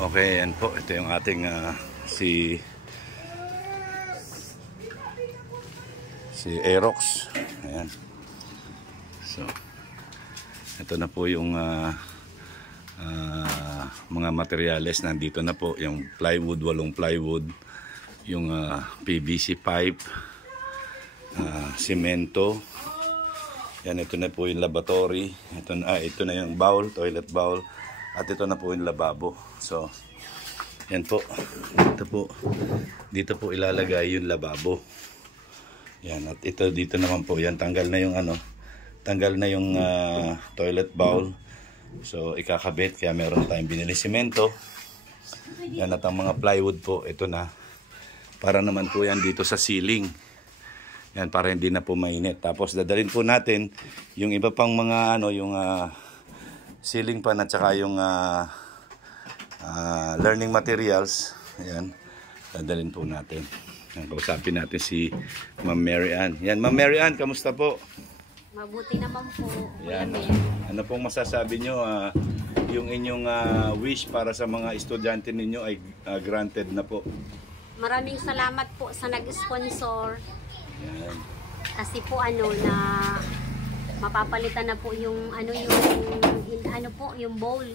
Okay, yan po. Ito yung ating si Aerox. Ayan. So, ito na po yung mga materyales. Nandito na po yung plywood, 8 plywood, yung PVC pipe, semento. Yan, ito na po yung laboratory. Ito na yung bowl, toilet bowl. At ito na po yung lababo. So, yan po. Dito po ilalagay yung lababo. Yan, at ito dito naman po. Yan, tanggal na yung toilet bowl. So, ikakabit. Kaya meron tayong binili semento. Yan, at ang mga plywood po, ito na. Para naman po yan dito sa ceiling. Yan, para hindi na po mainit. Tapos, dadalhin po natin yung iba pang mga yung ceiling pan at saka yung learning materials. Ayan, dadalhin po natin. Kausapin natin si Ma'am Mary Ann. Yan, Ma'am Mary Ann, kamusta po? Mabuti naman po. Yan. Ano pong masasabi nyo? Yung inyong wish para sa mga estudyante ninyo ay granted na po. Maraming salamat po sa nag-sponsor. Yan. Kasi po na mapapalitan na po yung yung bowl. Yung bowl.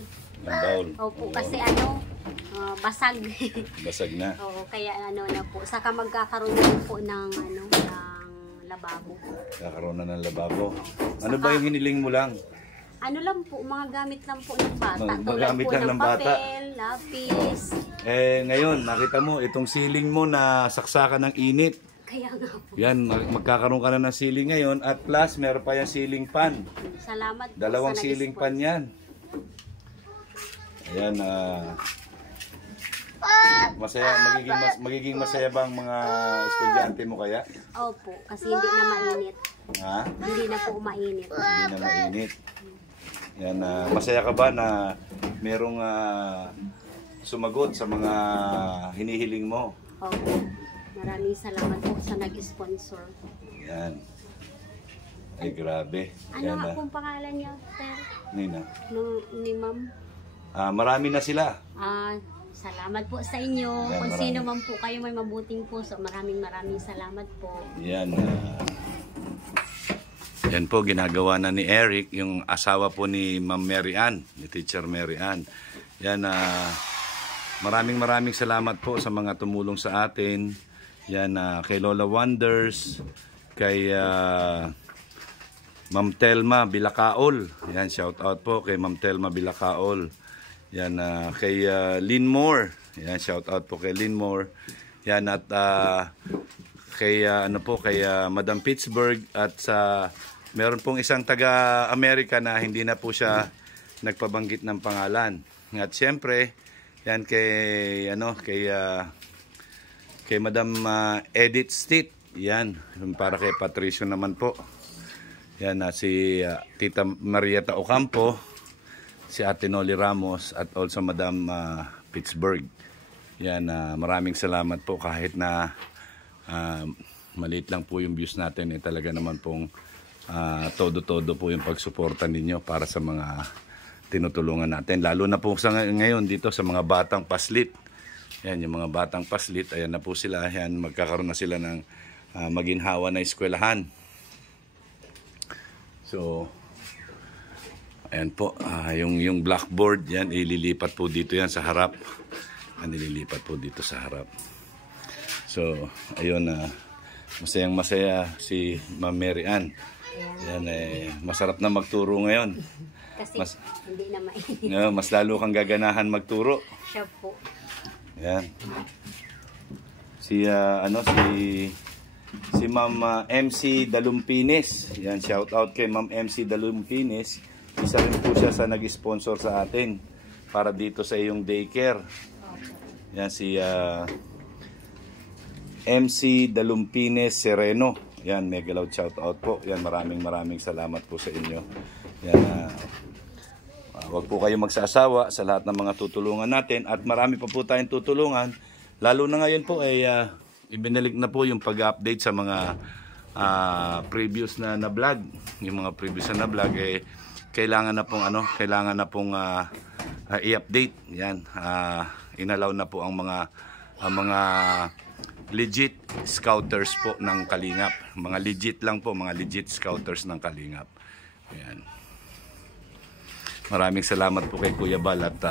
Opo, kasi basag. Basag na. Oo, kaya na po. Saka magkakaroon na po ng ng lababo. Kakaroon na ng lababo. Ano ba yung hiniling mo lang? Ano lang po, mga gamit lang po ng bata. Mga gamit lang ng bata. Papel, lapis. Ngayon, nakita mo, itong ceiling mo na saksakan ng init. Kaya nga po. Yan, magkakaroon ka na ng ceiling ngayon. At plus, meron pa yung ceiling fan. Salamat po. Dalawang sa ceiling fan yan. Ayan, magiging masaya ba ang mga estudyante mo kaya? Opo, kasi hindi na mainit. Ha? Hindi na po mainit. Hindi na mainit. Yan, masaya ka ba na merong sumagot sa mga hinihiling mo? Opo. Maraming salamat po sa nag-sponsor. Yan. Ay, grabe. Ano nga pong pangalan niya, sir? Nina? Ni ma'am? Marami na sila. Salamat po sa inyo. Yan, kung marami. sino man po kayo may mabuting puso, maraming salamat po. Yan. Yan po, ginagawa na ni Eric, yung asawa po ni Ma'am Mary Ann, ni Teacher Mary Ann. Yan, maraming salamat po sa mga tumulong sa atin. Yan, kay Lola Wonders, kay Ma'am Telma Bilakaol. Yan, shout out po kay Ma'am Telma Bilakaol. Yan, kay Lynn Moore. Yan, shout out po kay Lynn Moore. Yan, at kay kay Madam Pittsburgh, at sa meron pong isang taga-Amerika na hindi na po siya nagpabanggit ng pangalan. At siyempre, yan kay kay Madam Edith Stitt. Yan, para kay Patricio naman po. Yan, si Tita Marieta Ocampo, si Ate Noli Ramos, at also Madam Pittsburgh. Yan, maraming salamat po kahit na maliit lang po yung views natin. Talaga naman pong todo-todo po yung pagsuporta ninyo para sa mga tinutulungan natin. Lalo na po sa ngayon dito sa mga batang paslit. Yan, yung mga batang paslit, ayan na po sila. Yan, magkakaroon na sila ng maginhawa na eskwelahan. So, ayan po, yung blackboard, yan, ililipat po dito yan sa harap. Yan, ililipat po dito sa harap. So, ayun, masayang-masaya si Ma'am Mary Ann. Yan, masarap na magturo ngayon. Kasi hindi na mainit. Mas lalo kang gaganahan magturo. Siya po. Yan. Si Ma'am MC Dalumpines. Yan, shout out kay Ma'am MC Dalumpines. Isa rin po siya sa nag-sponsor sa atin para dito sa iyong daycare. Yan, si MC Dalumpines Sereno. Yan, mega loud shout out po. Yan, maraming salamat po sa inyo. Yan, wag po kayong magsasawa sa lahat ng mga tutulungan natin, at marami pa po tayong tutulungan. Lalo na ngayon po ay ibinalik na po yung pag-update sa mga previous na vlog. Yung mga previous na vlog kailangan na pong i-update. Yan, inalaw na po ang mga legit scouters po ng Kalingap. Mga legit lang po, mga legit scouters ng Kalingap. Yan. Maraming salamat po kay Kuya Bal at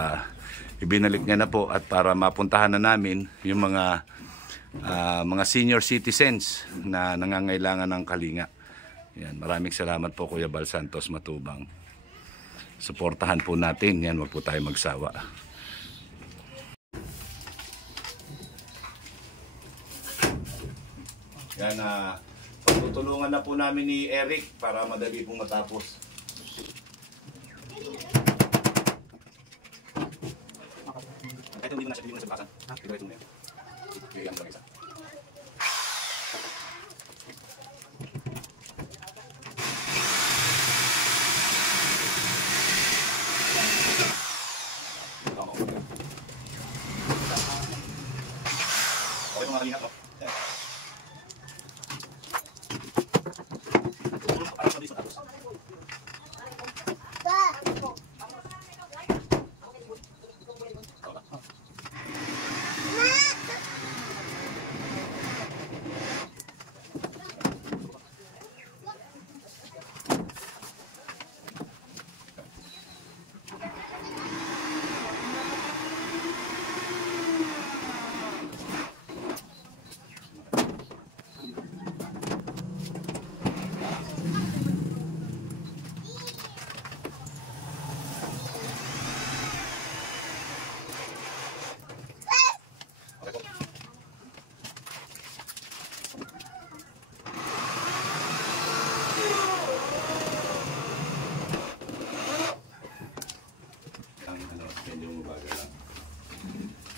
ibinalik niya na po at para mapuntahan na namin yung mga senior citizens na nangangailangan ng kalinga. Yan, maraming salamat po Kuya Bal Santos Matubang. Suportahan po natin, yan, wag po tayo magsawa. Yan, pagtutulungan na po namin ni Eric para madali pong matapos. Ito hindi mo na siya, hindi mo na siya bakan. Ito na yun. Okay, yan lang isa. Okay, mga kalingap, no?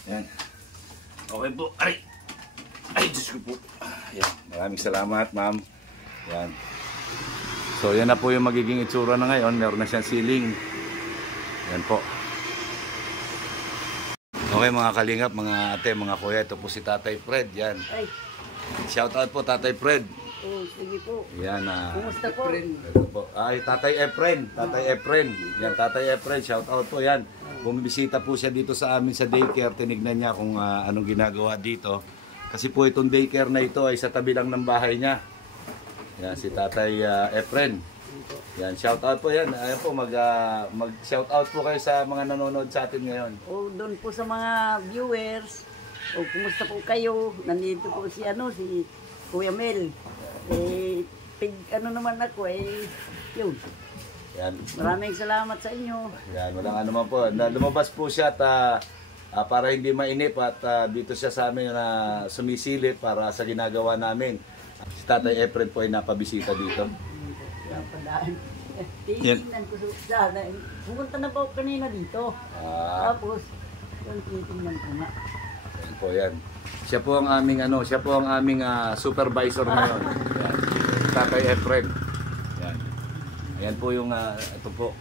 Yan. Okay po. Ay, Diyos ko po. Yan. Maraming salamat, ma'am. Yan. So, yan na po yung magiging itsura na ngayon. Meron na siyang ceiling. Yan po. Okay, mga kalingap, mga ate, mga kuya. Ito po si Tatay Fred. Yan. Shout out po, Tatay Fred. Oh, sige po. Yan. Kumusta po? Ito po. Ay, Tatay Efren. Tatay Efren. Yan, Tatay Efren. Shout out po yan. Bumibisita po siya dito sa amin sa daycare. Tinignan niya kung anong ginagawa dito. Kasi po itong daycare na ito ay sa tabi lang ng bahay niya. Yan, si Tatay Efren. Yan, shout out po yan. Ayan po, mag-shout out po kayo sa mga nanonood sa atin ngayon. O doon po sa mga viewers, o kumusta po kayo? Nandito po si Kuya Mel. Naman ako yun. Yan. Maraming salamat sa inyo. Yan, walang ano man po. Lumabas po siya at para hindi mainip at dito siya sa amin na sumisilip para sa ginagawa namin. Si Tatay Efren po ay napabisita dito. Yan. Titingnan ko sana. Pumunta na po kanina dito. Tapos, yun, titingnan ko nga. Yan po yan. Siya po ang aming supervisor ngayon. Yan. Tatay Efren. Yan. Ayan po yung ito po.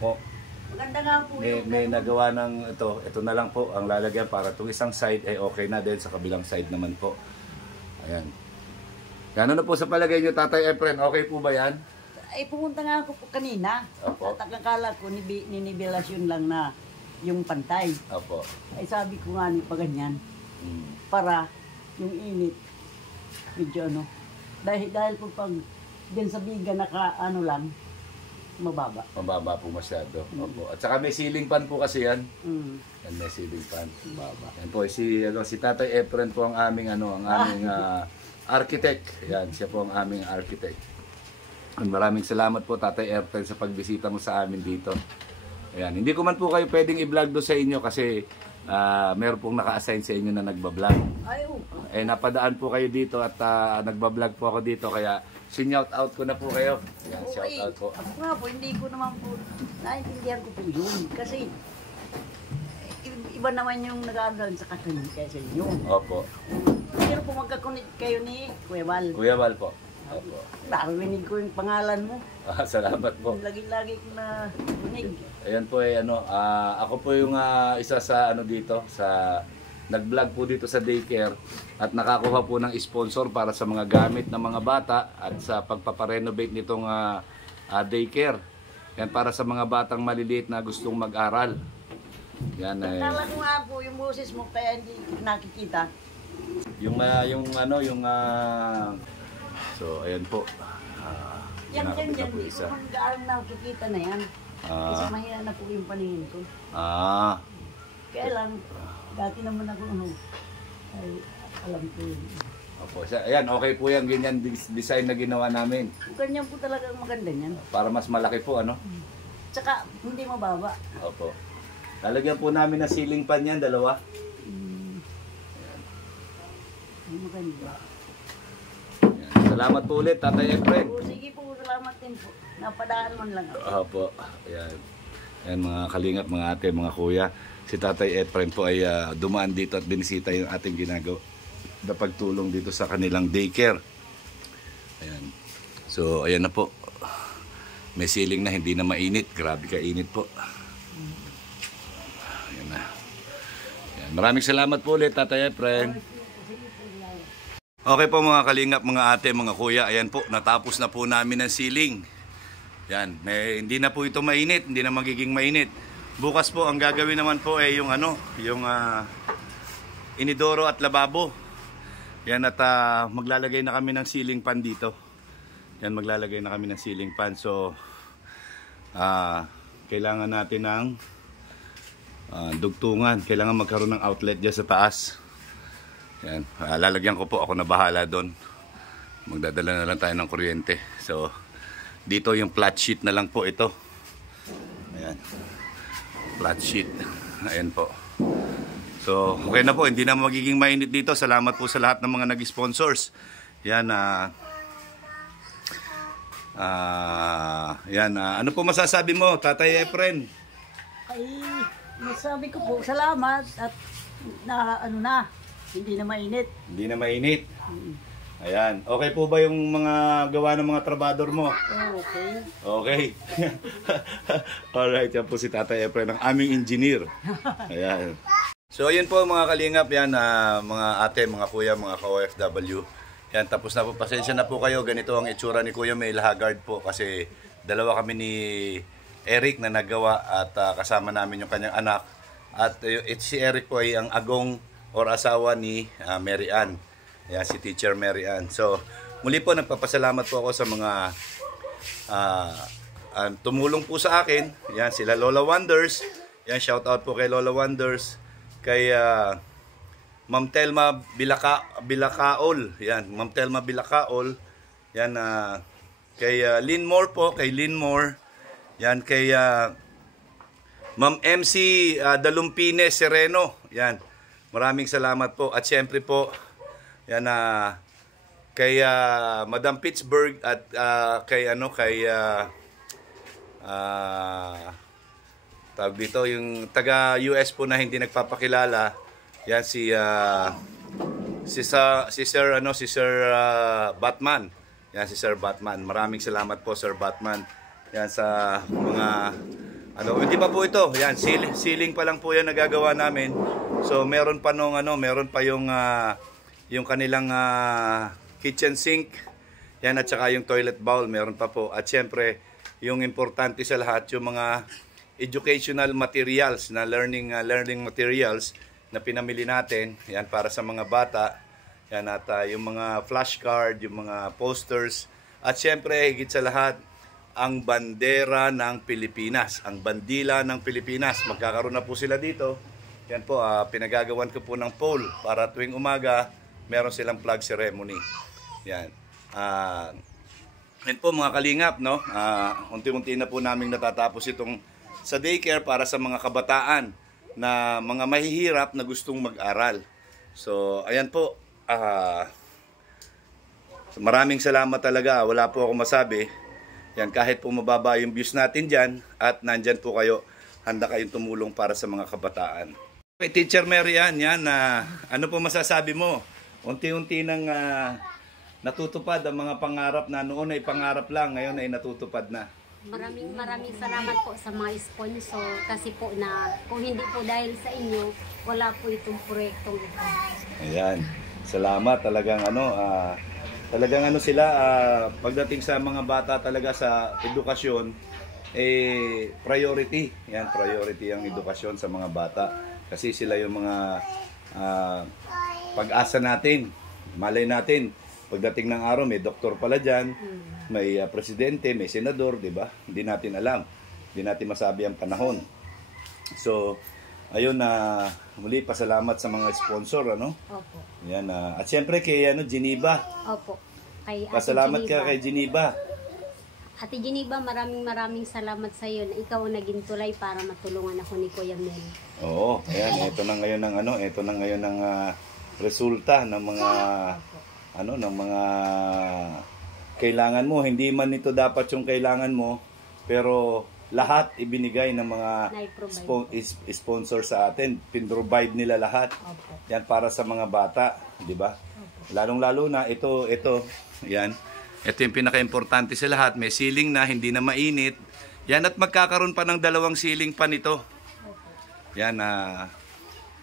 Maganda nga po may nagawa ng ito na lang po ang lalagyan para itong isang side ay okay na din sa kabilang side naman po. Ayan. Yan, ano po sa palagay nyo, Tatay Efren, okay po ba yan? Ay, pumunta nga ako po kanina. Opo. At akala ko, ninibilasyon lang na yung pantay. Opo. Ay, sabi ko nga pa ganyan. Para yung init, medyo dahil po pag din sa biga lang, mababa. Mababa po masyado. Opo. At saka may ceiling fan po kasi yan. Yan, may ceiling fan. Mababa. Yan po si Tatay Efren po ang aming architect. Yan, siya po ang aming architect. Maraming salamat po Tatay Efren sa pagbisita mo sa amin dito. Ayan, hindi ko man po kayo pwedeng i-vlog do sa inyo kasi meron pong naka-assign sa inyo na nagba-vlog. Napadaan po kayo dito at nagba-vlog po ako dito kaya shout out ko na po kayo. Yan, shout out po. Ako nga po, hindi ko naman po naintindihan ko po yun. Kasi iba naman yung nag-aandal sa katuloy kaya sa inyo. Opo. Pero po magkakunit kayo ni Kuya Val. Kuya Val po. Opo. Narinig ko yung pangalan mo. Salamat po. Lagi-lagi ko na rinig. Ayan po ako po yung isa sa dito sa nag-vlog po dito sa daycare at nakakuha po ng sponsor para sa mga gamit ng mga bata at sa pagpaparenovate nitong daycare. Yan para sa mga batang maliliit na gustong mag-aral. Yan ay Kala ko nga po yung boses mo kaya hindi nakikita. yung so ayan po. Yan, kinakabit na yan. po isa. Kung gaano nakikita na yan. Kasi mahina na po yung paningin ko. Kaya lang, dati naman ako ay alam ko yun. Opo, ayan, okay po yan, ganyan design na ginawa namin. Ganyan po talaga ang maganda niyan. Para mas malaki po, ano? Tsaka hindi mababa. Opo. Lalagyan po namin ng ceiling fan yan, dalawa. Ang maganda. Ayan. Salamat po ulit, Tatay Efren. Sige po, salamat din po. Napadaan man lang ako. Opo, ayan. Ayan mga kalingap, mga ate, mga kuya. Si Tatay Efren po ay dumaan dito at binisita yung ating ginagawa na pagtulong dito sa kanilang daycare. Ayan. So, ayan na po. May ceiling na hindi na mainit. Grabe ka init po. Ayan na. Ayan. Maraming salamat po ulit, Tatay Efren. Okay po mga kalingap, mga ate, mga kuya. Ayan po, natapos na po namin ang ceiling. Yan, hindi na po ito mainit, hindi na magiging mainit. Bukas po ang gagawin naman po ay yung inidoro at lababo. Yan at maglalagay na kami ng ceiling fan dito. Yan, maglalagay na kami ng ceiling fan. So kailangan natin ng dugtungan. Kailangan magkaroon ng outlet diyan sa taas. Yan, lalagyan ko po, ako na bahala doon. Magdadala na lang tayo ng kuryente. So dito yung flat sheet na lang po ito. Ayan. Flat sheet. Ayan po. So, okay na po. Hindi na magiging mainit dito. Salamat po sa lahat ng mga nag-sponsors. Yan. Ano po masasabi mo, Tatay Efren? Ay, masabi ko po, salamat at hindi na mainit. Hindi na mainit. Ayan. Okay po ba yung mga gawa ng mga trabador mo? Okay. Okay. Alright, yan po si Tatay Efren, ang aming engineer. Ayan. So, ayun po mga kalingap, yan, mga ate, mga kuya, mga ka-OFW. Yan, tapos na po, pasensya na po kayo. Ganito ang itsura ni Kuya Mel Haggard po kasi dalawa kami ni Eric na nagawa at kasama namin yung kanyang anak. At si Eric po ay ang agong or asawa ni Mary Ann. Yan, si Teacher Mary Ann. So, muli po, nagpapasalamat po ako sa mga tumulong po sa akin. Yan, sila Lola Wonders. Yan, shout out po kay Lola Wonders. Kay Ma'am Telma Bilakaol. Yan, Ma'am Telma Bilakaol. Yan, kay Lynn Moore po, kay Lynn Moore. Yan, kay Ma'am MC Dalumpine Sereno. Yan, maraming salamat po. At syempre po, yan, kay Madam Pittsburgh at kay tawag dito, yung taga US po na hindi nagpapakilala. Yan si Sir Batman. Yan si Sir Batman. Maraming salamat po Sir Batman. Yan sa mga hindi pa po ito. Yan, ceiling pa lang po yan nagagawa namin. So meron pa yung kanilang kitchen sink. Yan, at saka yung toilet bowl meron pa po. At syempre, yung importante sa lahat, yung mga educational materials na learning materials na pinamili natin. Yan, para sa mga bata. Yan, at yung mga flashcard, yung mga posters. At syempre, higit sa lahat, ang bandera ng Pilipinas. Ang bandila ng Pilipinas. Magkakaroon na po sila dito. Yan po, pinagagawan ko po ng pole para tuwing umaga, meron silang flag ceremony. Yan. Yan po mga kalingap, no? Unti-unti na po namin natatapos itong sa daycare para sa mga kabataan na mga mahihirap na gustong mag-aral. So, ayan po. Maraming salamat talaga. Wala po akong masabi. Yan, kahit po mababa yung views natin dyan at nandyan po kayo, handa kayong tumulong para sa mga kabataan. Okay, Teacher Mary Ann, yan, ano po masasabi mo? Unti-unti nang natutupad ang mga pangarap na noon ay pangarap lang, ngayon ay natutupad na. Maraming salamat po sa mga sponsor kasi po na kung hindi po dahil sa inyo, wala po itong proyektong ito. Ayan. Salamat talagang sila pagdating sa mga bata talaga sa edukasyon, priority. Yan, priority ang edukasyon sa mga bata. Kasi sila yung mga pag-asa natin. Malay natin, pagdating ng araw, may doktor pala dyan, may presidente, may senador, di ba? Hindi natin alam. Hindi natin masabi ang panahon. So, ayun na muli pasalamat sa mga sponsor, ano? Opo. Yan, at siyempre kay Geneva. Opo. Kay Ate Pasalamat Geneva. ka kay Geneva. Ate Geneva, maraming salamat sa iyo na ikaw ang naging tulay para matulungan ako ni Kuya Mel. Oo, ayan, ito na ngayon ng ito na ngayon ng resulta ng mga ng mga kailangan mo. Hindi man ito dapat yung kailangan mo, pero lahat ibinigay ng mga sponsor sa atin. Pin-provide nila lahat. Opo. Yan para sa mga bata, di ba? Lalong-lalo na ito, yan. Ito yung pinaka-importante sa lahat. May ceiling na, hindi na mainit. Yan, at magkakaroon pa ng 2 ceiling pa nito. Yan,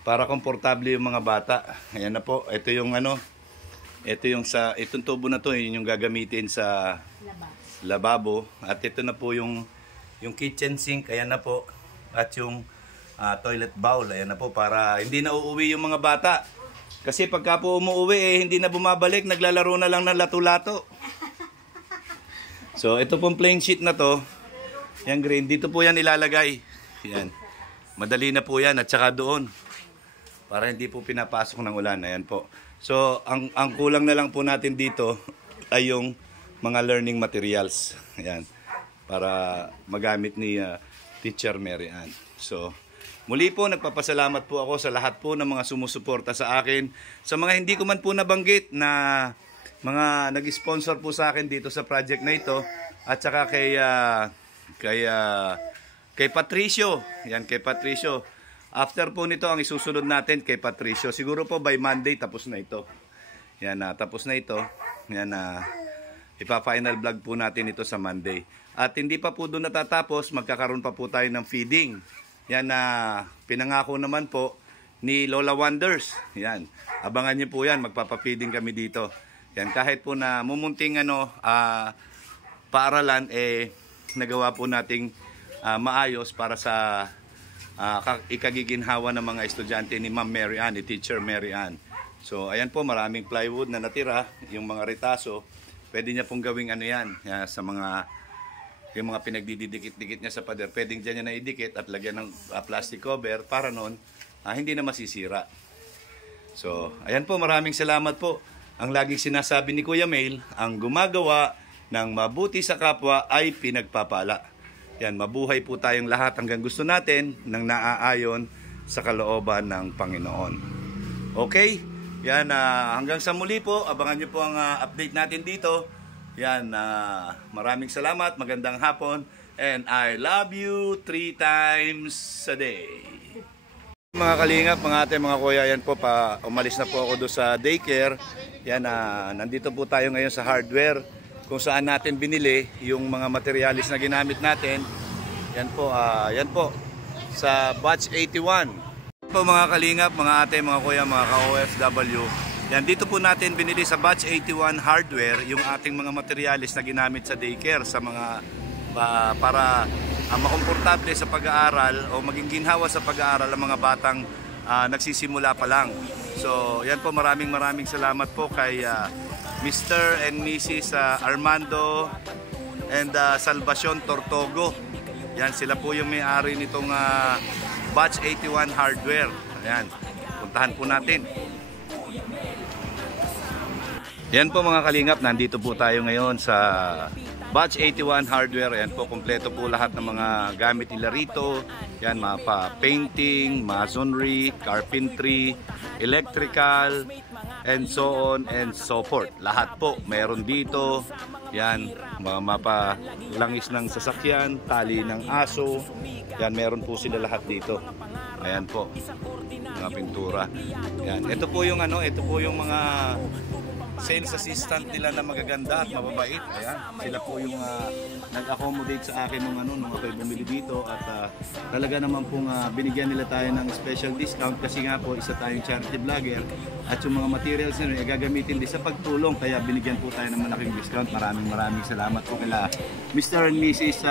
para komportable yung mga bata. Ayan na po. Ito yung itong tubo na to, yun yung gagamitin sa lababo. At ito na po yung kitchen sink. Ayan na po. At yung toilet bowl. Ayan na po, para hindi na uuwi yung mga bata. Kasi pagka po umuwi, hindi na bumabalik. Naglalaro na lang ng lato-lato. So, ito pong plain sheet na to, yung green, dito po yan ilalagay. Yan. Madali na po yan, at saka doon. Para hindi po pinapasok ng ulan. Ayan po. So, ang kulang na lang po natin dito ay yung mga learning materials. Ayan. Para magamit ni Teacher Mary Ann. So, muli po, nagpapasalamat po ako sa lahat po ng mga sumusuporta sa akin. Sa mga hindi ko man po nabanggit na mga nag-sponsor po sa akin dito sa project na ito, at saka kay Patricio. Yan, kay Patricio. After po nito, ang isusunod natin kay Patricio. Siguro po by Monday tapos na ito. Yan, tapos na ito. Yan, ipa-final vlog po natin ito sa Monday. At hindi pa po doon natatapos, magkakaroon pa po tayo ng feeding. Yan, pinangako naman po ni Lola Wonders. Yan, abangan niyo po yan, magpapa-feeding kami dito. Yan, kahit po na mumunting paaralan, nagawa po nating maayos para sa ikagiginhawa ng mga estudyante ni Ma'am Mary Ann, ni Teacher Mary Ann. So, ayan po, maraming plywood na natira, yung mga retaso. Pwede niya pong gawing yan, sa yung mga pinagdidikit-dikit niya sa pader. Pwedeng dyan niya na idikit at lagyan ng plastic cover para noon, hindi na masisira. So, ayan po, maraming salamat po. Ang laging sinasabi ni Kuya Mel, ang gumagawa ng mabuti sa kapwa ay pinagpapala. Yan, mabuhay po tayong lahat hanggang gusto natin ng naaayon sa kalooban ng Panginoon. Okay? Yan, hanggang sa muli po, abangan nyo po ang update natin dito. Yan, maraming salamat, magandang hapon, and I love you 3 times a day. Mga kalingap, mga ate, mga kuya, yan po, umalis na po ako doon sa daycare. Yan, nandito po tayo ngayon sa hardware kung saan natin binili yung mga materialis na ginamit natin. Yan po, sa batch 81. Po mga kalingap, mga ate, mga kuya, mga ka-OFW. Yan, dito po natin binili sa batch 81 hardware yung ating mga materialis na ginamit sa daycare sa mga para makomportable sa pag-aaral o maging ginhawa sa pag-aaral ang mga batang nagsisimula pa lang. So, yan po, maraming salamat po kay Mr. and Mrs. Armando and Salvacion Tortogo. Yan, sila po yung may-ari nitong batch 81 hardware. Ayan, puntahan po natin. Yan po mga kalingap, nandito po tayo ngayon sa batch 81 hardware. Yan po, kompleto po lahat ng mga gamit nila rito. Yan, mga painting, masonry, carpentry, electrical, and so on and so forth. Lahat po meron dito. Yan, mga mapalangis ng sasakyan, tali ng aso. Yan, meron po sila lahat dito. Ayan po, mga pintura. Yan, ito po yung mga sales assistant nila na magaganda at mababait. Ayan, sila po yung nag-accommodate sa akin nung ako'y bumili dito, at talaga naman pong binigyan nila tayo ng special discount kasi nga po isa tayong charity vlogger at yung mga materials nila gagamitin din sa pagtulong, kaya binigyan po tayo ng malaking discount. Maraming salamat po kila Mr. and Mrs.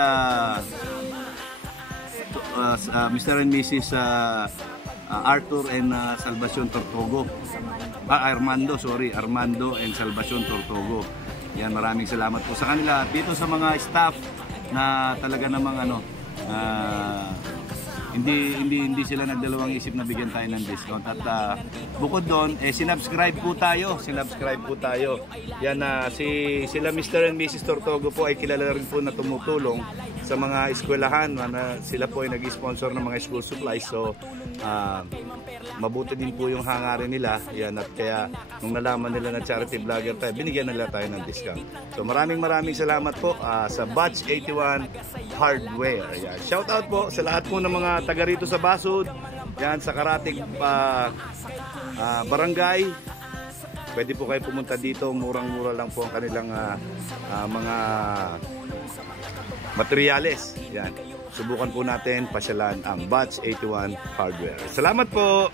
Mr. and Mrs. Arthur and Salvacion Tortugo. Armando and Salvacion Tortugo. Yan, maraming salamat po sa kanila. At dito sa mga staff na talaga namang hindi sila nagdalawang isip na bigyan tayo ng discount. At bukod doon, sinubscribe po tayo. Yan, sila Mr. and Mrs. Tortugo po ay kilala rin po na tumutulong sa mga eskwelahan. Sila po ay nag-sponsor ng mga school supplies. So, mabuti din po yung hangarin nila. Yan, at kaya nung nalaman nila na charity vlogger tayo, binigyan nila tayo ng discount. So, maraming salamat po sa Batch 81 Hardware. Yan. Shout out po sa lahat po ng mga taga rito sa Basud. Yan, sa Karatig Barangay. Pwede po kayo pumunta dito. Murang-mura lang po ang kanilang mga materyales. Yan. Subukan po natin pasyalan ang Batch 81 Hardware. Salamat po!